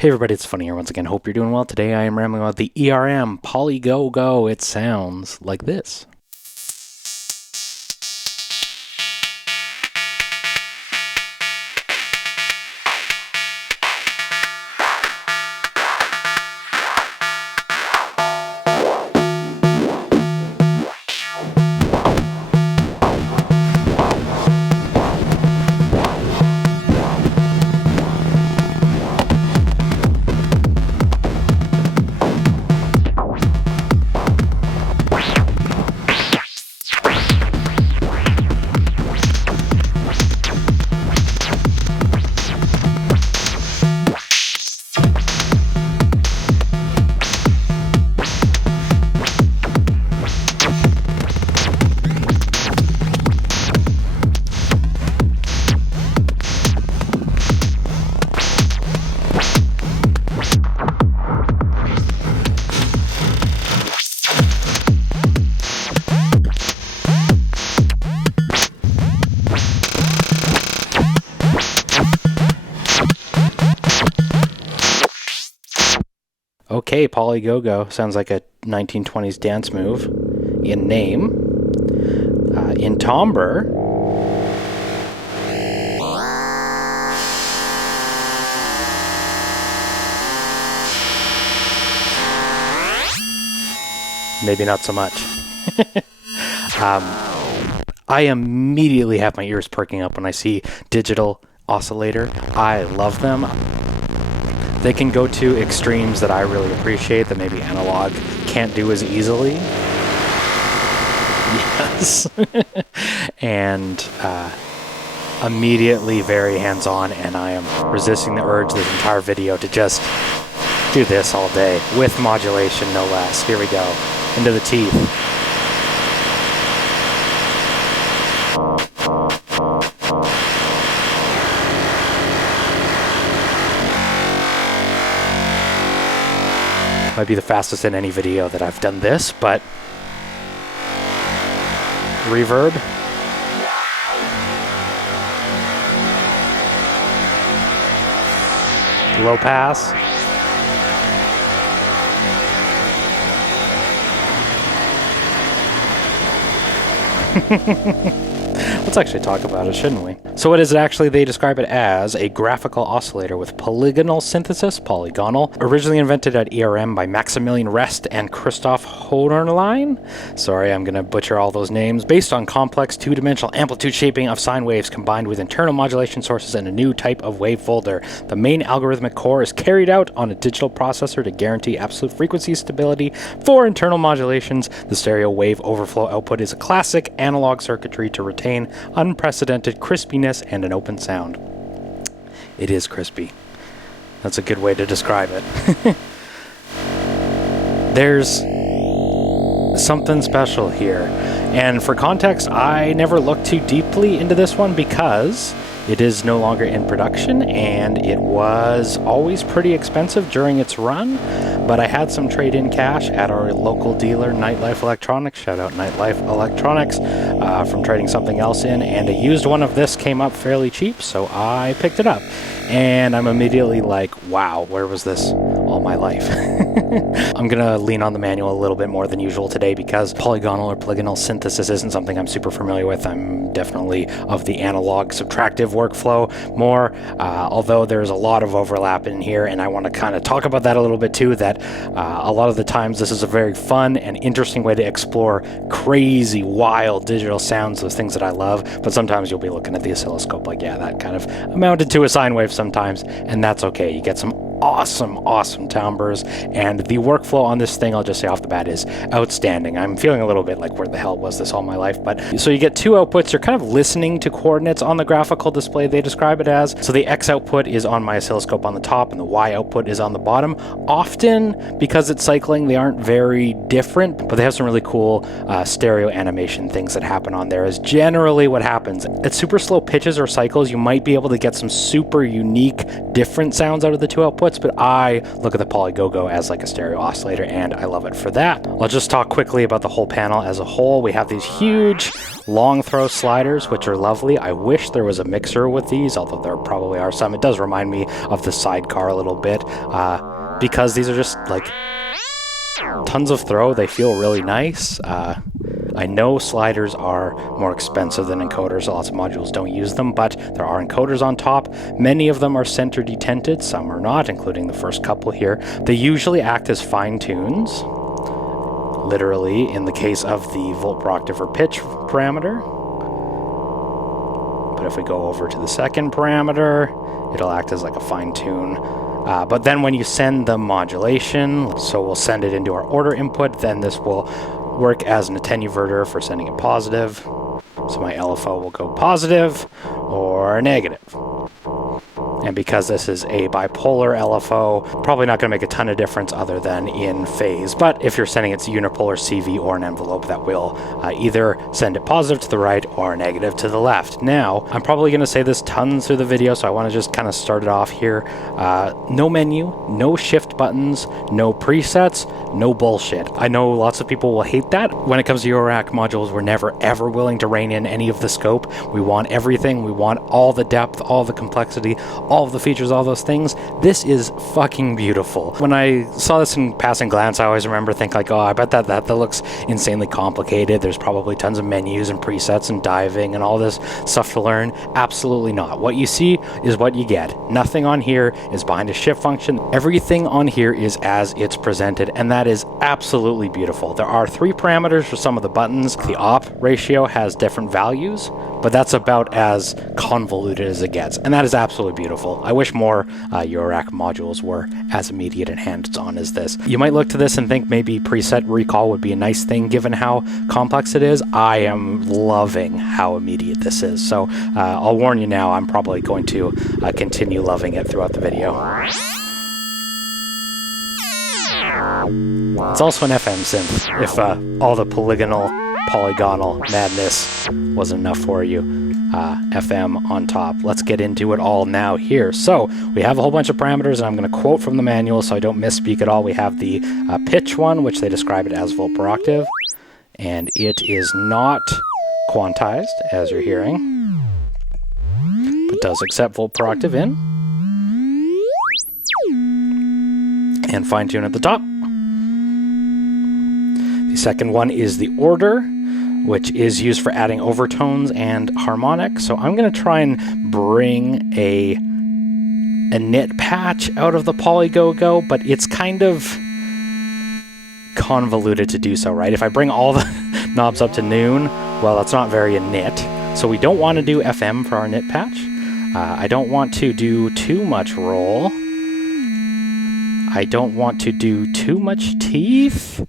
Hey everybody, it's Funny here once again. Hope you're doing well. Today I am rambling about the ERM Polygogo. It sounds like this. Okay, Polygogo sounds like a 1920s dance move. In name, in timbre, maybe not so much. I immediately have my ears perking up when I see digital oscillator. I love them. They can go to extremes that I really appreciate that maybe analog can't do as easily. Yes. And immediately very hands-on, and I am resisting the urge this entire video to just do this all day with modulation, no less. Here we go. Into the teeth. Might be the fastest in any video that I've done this, but reverb. Low pass. Let's actually talk about it, shouldn't we? So what is it actually? They describe it as a graphical oscillator with polygonal synthesis, polygonal, originally invented at ERM by Maximilian Rest and Christoph Hoderlein. Sorry, I'm going to butcher all those names. Based on complex two-dimensional amplitude shaping of sine waves combined with internal modulation sources and a new type of wave folder. The main algorithmic core is carried out on a digital processor to guarantee absolute frequency stability for internal modulations. The stereo wave overflow output is a classic analog circuitry to retain unprecedented crispiness and an open sound. It is crispy. That's a good way to describe it. There's something special here. And for context, I never looked too deeply into this one because it is no longer in production and it was always pretty expensive during its run. But I had some trade-in cash at our local dealer, Nightlife Electronics. Shout out Nightlife Electronics from trading something else in. And a used one of this came up fairly cheap, so I picked it up. And I'm immediately like, wow, where was this all my life? I'm going to lean on the manual a little bit more than usual today because polygonal or polygonal synthesis isn't something I'm super familiar with. I'm definitely of the analog subtractive workflow more, although there's a lot of overlap in here, and I want to kind of talk about that a little bit too, that a lot of the times this is a very fun and interesting way to explore crazy, wild digital sounds, those things that I love, but sometimes you'll be looking at the oscilloscope like, yeah, that kind of amounted to a sine wave sometimes, and that's okay. You get some awesome timbres, and the workflow on this thing, I'll just say off the bat, is outstanding. I'm feeling a little bit like, where the hell was this all my life? But so you get two outputs. You're kind of listening to coordinates on the graphical display, they describe it as. So the X output is on my oscilloscope on the top and the Y output is on the bottom. Often, because it's cycling, they aren't very different, but they have some really cool stereo animation things that happen on there, is generally what happens. At super slow pitches or cycles, you might be able to get some super unique different sounds out of the two outputs, inputs, but I look at the Polygogo as like a stereo oscillator, and I love it for that. I'll just talk quickly about the whole panel as a whole. We have these huge long throw sliders, which are lovely. I wish there was a mixer with these, although there probably are some. It does remind me of the sidecar a little bit, because these are just like tons of throw. They feel really nice. I know sliders are more expensive than encoders. Lots of modules don't use them, but there are encoders on top. Many of them are center detented, some are not, including the first couple here. They usually act as fine tunes, literally in the case of the volt per octave or pitch parameter. But if we go over to the second parameter, it'll act as like a fine tune. But then when you send the modulation, so we'll send it into our order input, then this will work as an attenuverter for sending it positive. So my LFO will go positive or negative. And because this is a bipolar LFO, probably not going to make a ton of difference other than in phase. But if you're sending it to unipolar CV or an envelope, that will either send it positive to the right or negative to the left. Now, I'm probably going to say this tons through the video, so I want to just kind of start it off here. No menu, no shift buttons, no presets, no bullshit. I know lots of people will hate that. When it comes to Eurorack modules, we're never ever willing to rein in any of the scope. We want everything. We want all the depth, all the complexity, all of the features, all those things. This is fucking beautiful. When I saw this in passing glance, I always remember thinking like, oh, I bet that looks insanely complicated. There's probably tons of menus and presets and diving and all this stuff to learn. Absolutely not. What you see is what you get. Nothing on here is behind a shift function. Everything on here is as it's presented, and that is absolutely beautiful. There are 3 parameters for some of the buttons. The op ratio has different values, but that's about as convoluted as it gets, and that is absolutely beautiful. I wish more Eurorack modules were as immediate and hands-on as this. You might look to this and think maybe preset recall would be a nice thing given how complex it is. I am loving how immediate this is, so I'll warn you now, I'm probably going to continue loving it throughout the video. It's also an FM synth, if all the polygonal madness wasn't enough for you. FM on top. Let's get into it all now here. So we have a whole bunch of parameters, and I'm going to quote from the manual so I don't misspeak at all. We have the pitch one, which they describe it as volt per octave, and it is not quantized, as you're hearing, but does accept volt per octave in, and fine tune at the top. The second one is the order, which is used for adding overtones and harmonics. So I'm going to try and bring a knit patch out of the Polygogo, but it's kind of convoluted to do so, right? If I bring all the knobs up to noon, well, that's not very knit. So we don't want to do FM for our knit patch. I don't want to do too much roll. I don't want to do too much teeth.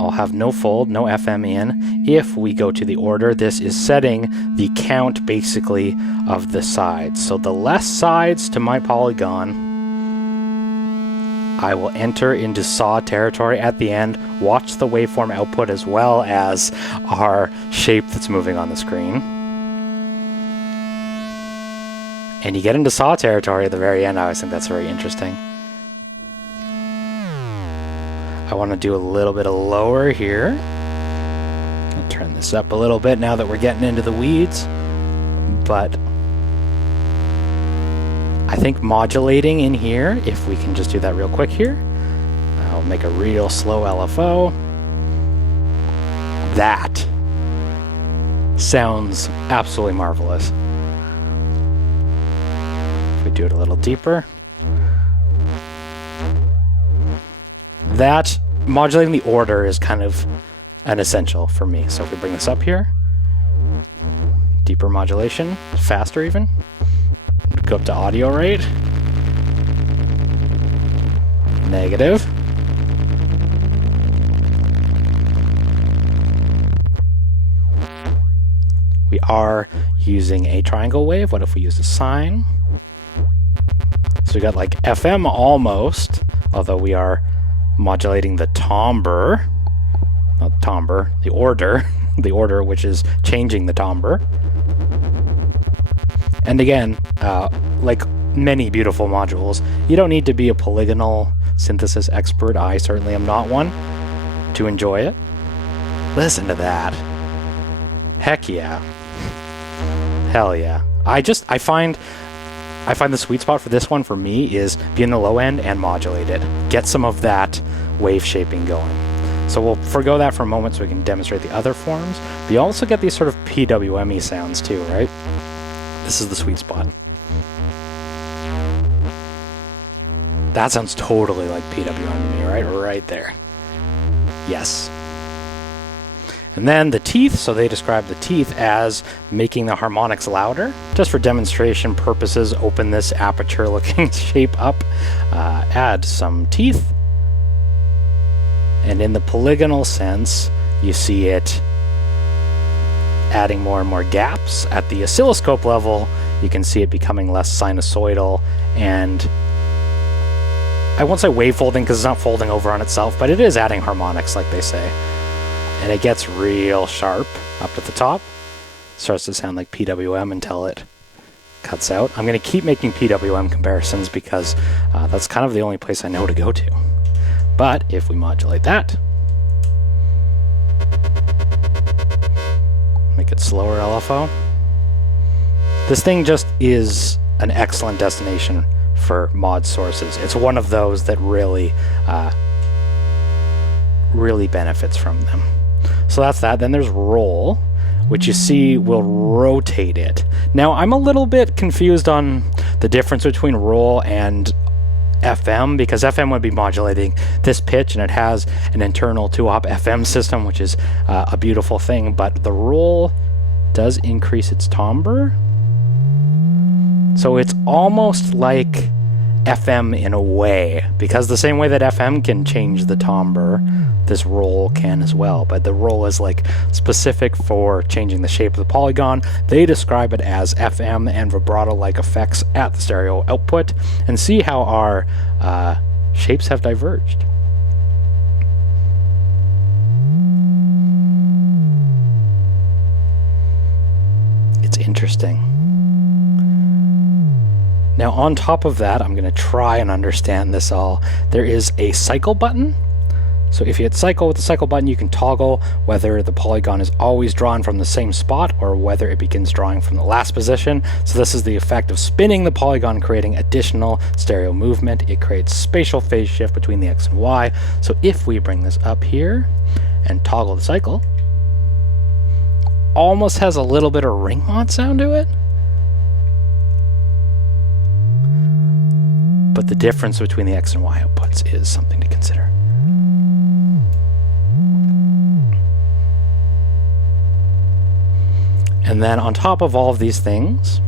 I'll have no fold, no FM in. If we go to the order, this is setting the count basically of the sides. So the less sides to my polygon, I will enter into saw territory at the end, watch the waveform output as well as our shape that's moving on the screen. And you get into saw territory at the very end. I always think that's very interesting. I want to do a little bit of lower here. I'll turn this up a little bit now that we're getting into the weeds. But I think modulating in here, if we can just do that real quick here, I'll make a real slow LFO. That sounds absolutely marvelous. If we do it a little deeper. That, modulating the order is kind of an essential for me. So if we bring this up here, deeper modulation, faster even, go up to audio rate, negative, we are using a triangle wave. What if we use a sine? So we got like FM almost, although we are modulating the timbre, not the timbre, the order, the order which is changing the timbre. And again, like many beautiful modules, you don't need to be a polygonal synthesis expert. I certainly am not one to enjoy it. Listen to that. Heck yeah. Hell yeah. I find the sweet spot for this one for me is be in the low end and modulate it. Get some of that wave shaping going. So we'll forgo that for a moment so we can demonstrate the other forms. But you also get these sort of PWM-y sounds too, right? This is the sweet spot. That sounds totally like PWM to me, right? Right there. Yes. And then the teeth, so they describe the teeth as making the harmonics louder. Just for demonstration purposes, open this aperture-looking shape up, add some teeth, and in the polygonal sense, you see it adding more and more gaps. At the oscilloscope level, you can see it becoming less sinusoidal, and I won't say wave folding because it's not folding over on itself, but it is adding harmonics, like they say. And it gets real sharp up at the top. Starts to sound like PWM until it cuts out. I'm going to keep making PWM comparisons because that's kind of the only place I know to go to. But if we modulate that, make it slower LFO, this thing just is an excellent destination for mod sources. It's one of those that really benefits from them. So that's that. Then there's roll, which you see will rotate it. Now I'm a little bit confused on the difference between roll and FM, because FM would be modulating this pitch and it has an internal 2-op FM system, which is a beautiful thing, but the roll does increase its timbre. So it's almost like FM in a way, because the same way that FM can change the timbre, this roll can as well, but the roll is like specific for changing the shape of the polygon. They describe it as FM and vibrato-like effects at the stereo output, and see how our shapes have diverged. It's interesting. Now on top of that, I'm going to try and understand this all. There is a cycle button. So if you hit cycle with the cycle button, you can toggle whether the polygon is always drawn from the same spot or whether it begins drawing from the last position. So this is the effect of spinning the polygon, creating additional stereo movement. It creates spatial phase shift between the X and Y. So if we bring this up here and toggle the cycle, almost has a little bit of ring mod sound to it. But the difference between the X and Y outputs is something to consider. And then on top of all of these things,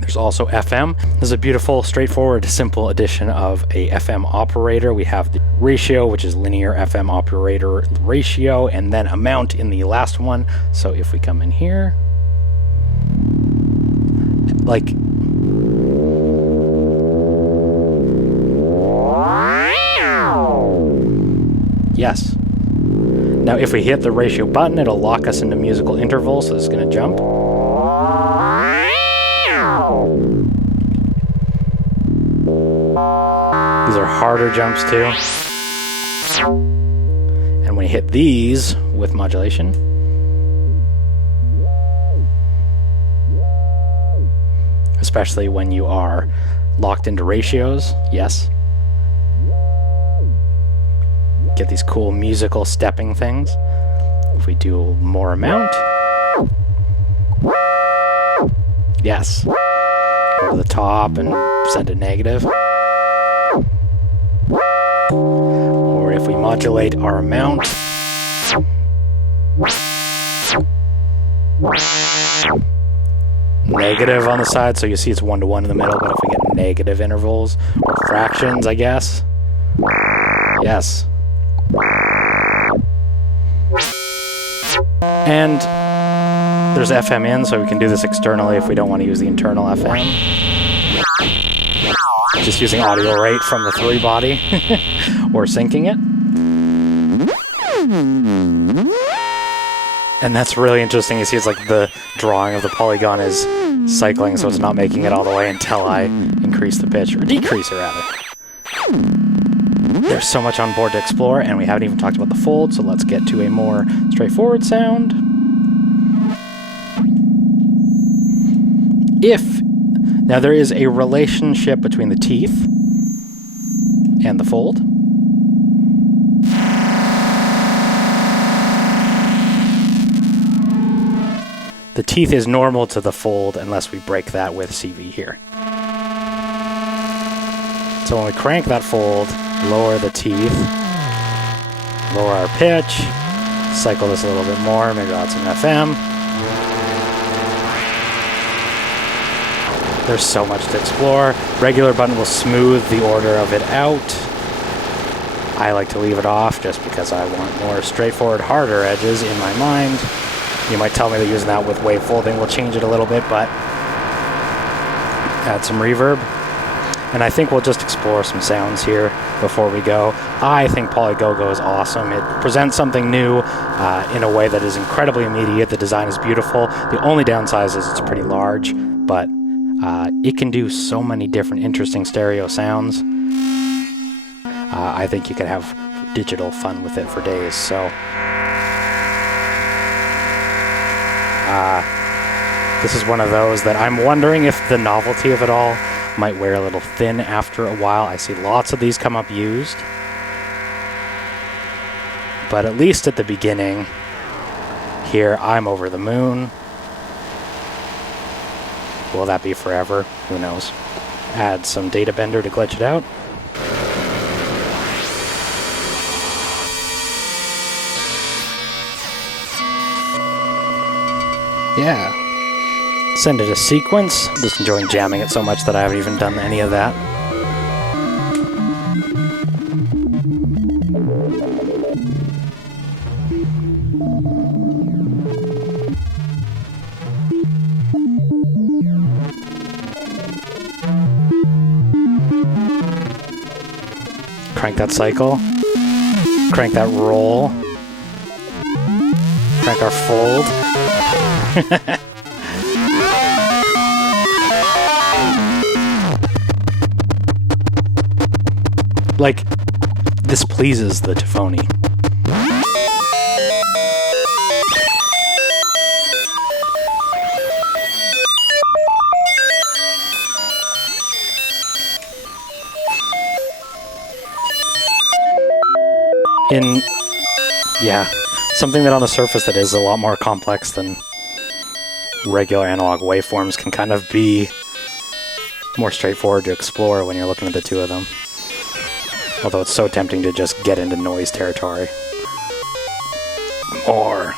there's also FM. This is a beautiful, straightforward, simple addition of a FM operator. We have the ratio, which is linear FM operator ratio, and then amount in the last one. So if we come in here, like, yes. Now if we hit the ratio button, it'll lock us into musical intervals, so it's going to jump. These are harder jumps too. And when you hit these with modulation, especially when you are locked into ratios, yes, get these cool musical stepping things. If we do more amount, yes, go to the top and send it negative. Or if we modulate our amount, negative on the side, so you see it's 1 to 1 in the middle, but if we get negative intervals or fractions, I guess, yes. And there's FM in, so we can do this externally if we don't want to use the internal FM. Just using audio rate from the 3 body or syncing it. And that's really interesting. You see it's like the drawing of the polygon is cycling, so it's not making it all the way until I increase the pitch, or decrease it rather. There's so much on board to explore, and we haven't even talked about the fold, so let's get to a more straightforward sound. Now there is a relationship between the teeth and the fold. The teeth is normal to the fold unless we break that with CV here. So when we crank that fold, lower the teeth, lower our pitch, cycle this a little bit more, maybe add some FM. There's so much to explore. Regular button will smooth the order of it out. I like to leave it off just because I want more straightforward, harder edges in my mind. You might tell me that using that with wave folding will change it a little bit, but add some reverb. And I think we'll just explore some sounds here before we go. I think Polygogo is awesome. It presents something new in a way that is incredibly immediate. The design is beautiful. The only downside is it's pretty large, but it can do so many different interesting stereo sounds. I think you can have digital fun with it for days. So this is one of those that I'm wondering if the novelty of it all might wear a little thin after a while. I see lots of these come up used, but at least at the beginning here, I'm over the moon. Will that be forever? Who knows? Add some data bender to glitch it out. Yeah. Send it a sequence. I'm just enjoying jamming it so much that I haven't even done any of that. Crank that cycle. Crank that roll. Crank our fold. Like, this pleases the tafony. Yeah, something that on the surface that is a lot more complex than regular analog waveforms can kind of be more straightforward to explore when you're looking at the two of them. Although it's so tempting to just get into noise territory. More.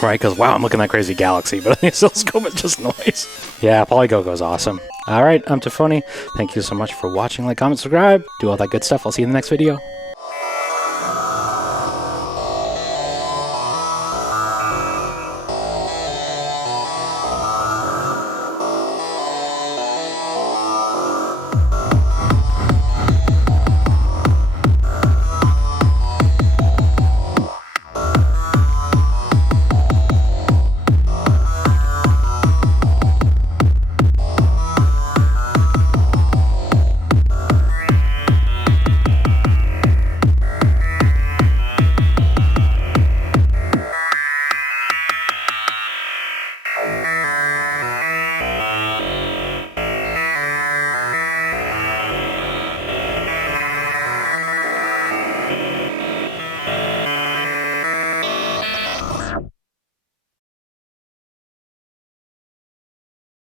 Right, because wow, I'm looking at that crazy galaxy, but on the oscilloscope it's just noise. Yeah, Polygogo is awesome. Alright, I'm Tafony. Thank you so much for watching. Like, comment, subscribe, do all that good stuff. I'll see you in the next video.